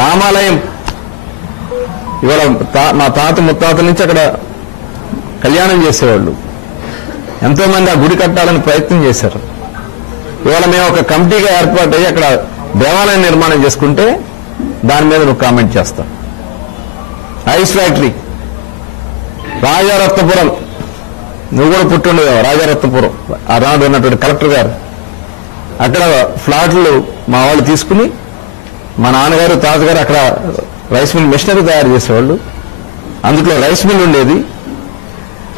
రామాలయం ఇవాళ మా తాత ముత్తాతల నుంచి అక్కడ కళ్యాణం చేసేవాళ్ళు. ఎంతో మంది ఆ గుడి కట్టాలని ప్రయత్నం చేశారు. ఇవాళ మేము ఒక కమిటీగా ఏర్పాటు అయ్యి అక్కడ దేవాలయం నిర్మాణం చేసుకుంటే దాని మీద నువ్వు కామెంట్ చేస్తావు. ఐస్ ఫ్యాక్టరీ రాజారత్నపురం, నువ్వు కూడా పుట్టుండేవావు రాజారత్నపురం, ఆనాడు ఉన్నటువంటి కలెక్టర్ గారు. అక్కడ ఫ్లాట్లు మా వాళ్ళు తీసుకుని మా నాన్నగారు తాతగారు అక్కడ రైస్ మిల్ మిషనరీ తయారు చేసేవాళ్ళు. అందులో రైస్ మిల్ ఉండేది.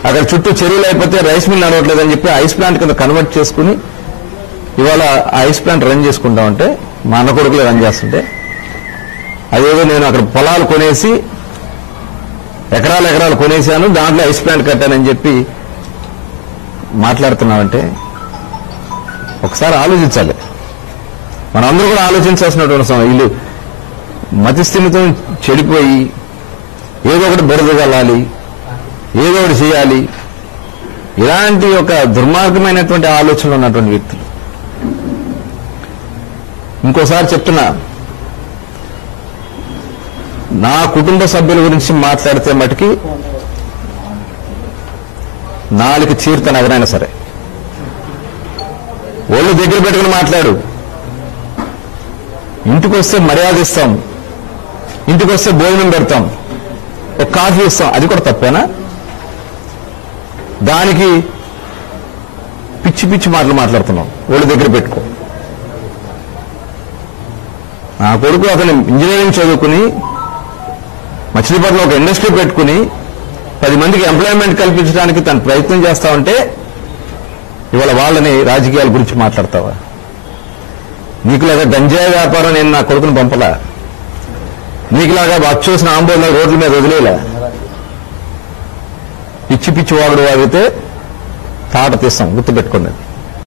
అక్కడ చుట్టూ చెరువులు అయిపోతే రైస్ మిల్ నడవట్లేదని చెప్పి ఐస్ ప్లాంట్ కింద కన్వర్ట్ చేసుకుని ఇవాళ ఐస్ ప్లాంట్ రన్ చేసుకుంటామంటే మా అన్న కొడుకులు రన్ చేస్తుంటే అదేదో నేను అక్కడ పొలాలు కొనేసి ఎకరాలు కొనేసాను, దాంట్లో ఐస్ ప్లాంట్ కట్టానని చెప్పి మాట్లాడుతున్నామంటే ఒకసారి ఆలోచించాలి. మనందరూ కూడా ఆలోచించాల్సినటువంటి సమయం. వీళ్ళు మతిస్థిమితం చెడిపోయి ఏదో ఒకటి బురదగలాలి, ఏదో ఒకటి చేయాలి, ఇలాంటి ఒక దుర్మార్గమైనటువంటి ఆలోచనలు ఉన్నటువంటి వ్యక్తులు. ఇంకోసారి చెప్తున్నా, నా కుటుంబ సభ్యుల గురించి మాట్లాడితే మటుకి నాలుగు చీరుతాను ఎవరైనా సరే. ఒళ్ళు దగ్గర పెట్టుకుని మాట్లాడు. ఇంటికి వస్తే మర్యాద ఇస్తాం, ఇంటికి వస్తే భోజనం పెడతాం, ఒక కాఫీ ఇస్తాం, అది కూడా తప్పేనా? దానికి పిచ్చి పిచ్చి మాటలు మాట్లాడుతున్నాం. ఒళ్ళు దగ్గర పెట్టుకో. నా కొడుకు అతను ఇంజనీరింగ్ చదువుకుని మచిలీపట్నంలో ఒక ఇండస్ట్రీ పెట్టుకుని 10 మందికి ఎంప్లాయ్మెంట్ కల్పించడానికి తను ప్రయత్నం చేస్తా ఉంటే ఇవాళ వాళ్ళని రాజకీయాల గురించి మాట్లాడతావా? నీకులాగా గంజాయి వ్యాపారం నేను నా కొడుకుని పంపలా, నీకులాగా వచ్చేసిన ఆంబోళ్ళ రోడ్ల మీద వదిలేలా. పిచ్చి పిచ్చి వాగుడు వాగితే తాట తీస్తాం, గుర్తుపెట్టుకున్నది.